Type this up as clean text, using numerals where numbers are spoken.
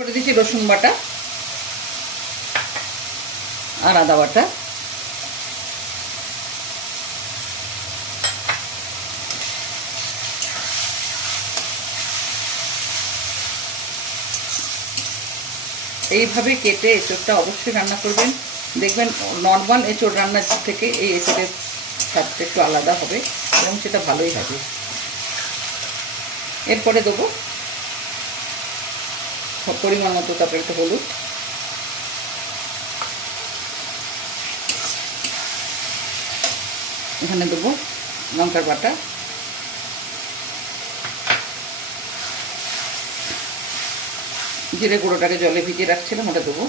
করে দিচ্ছি রসুন বাটা আর আদা বাটা। এইভাবে কেটে এঁচোড়টা অবশ্যই রান্না করবেন, দেখবেন নর্মাল এঁচোড় রান্নার থেকে এই এঁচোড়ের স্বাদটা একটু আলাদা হবে এবং সেটা ভালোই হবে। এরপরে দেবো পরিমাণ মতো তারপরে একটু হলুদ, এখানে দেবো লঙ্কার বাটা, জিরে গুঁড়োটাকে জলে ভিজিয়ে রাখছিলাম ওটা দেবো,